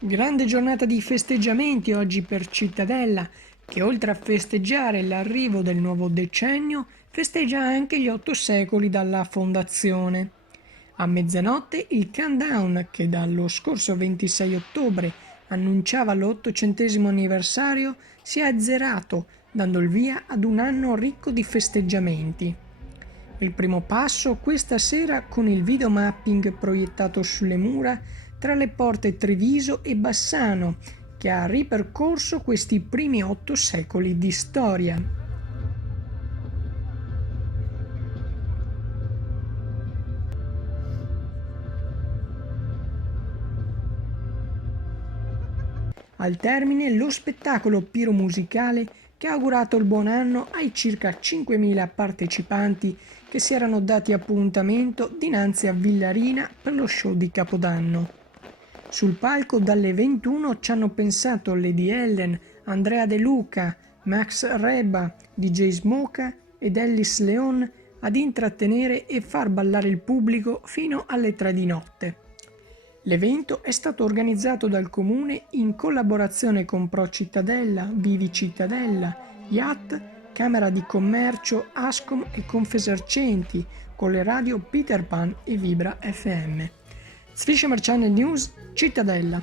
Grande giornata di festeggiamenti oggi per Cittadella, che oltre a festeggiare l'arrivo del nuovo decennio, festeggia anche gli 8 secoli dalla fondazione. A mezzanotte il countdown, che dallo scorso 26 ottobre annunciava l'800° anniversario, si è azzerato, dando il via ad un anno ricco di festeggiamenti. Il primo passo questa sera con il videomapping proiettato sulle mura tra le porte Treviso e Bassano, che ha ripercorso questi primi 8 secoli di storia. Al termine lo spettacolo piromusicale che ha augurato il buon anno ai circa 5.000 partecipanti che si erano dati appuntamento dinanzi a Villarina per lo show di Capodanno. Sul palco dalle 21 ci hanno pensato Lady Ellen, Andrea De Luca, Max Reba, DJ Smoka ed Ellis Leon ad intrattenere e far ballare il pubblico fino alle 3 di notte. L'evento è stato organizzato dal Comune in collaborazione con Pro Cittadella, Vivi Cittadella, IAT, Camera di Commercio, Ascom e Confesercenti, con le radio Peter Pan e Vibra FM. Sfiscia Channel News, Cittadella.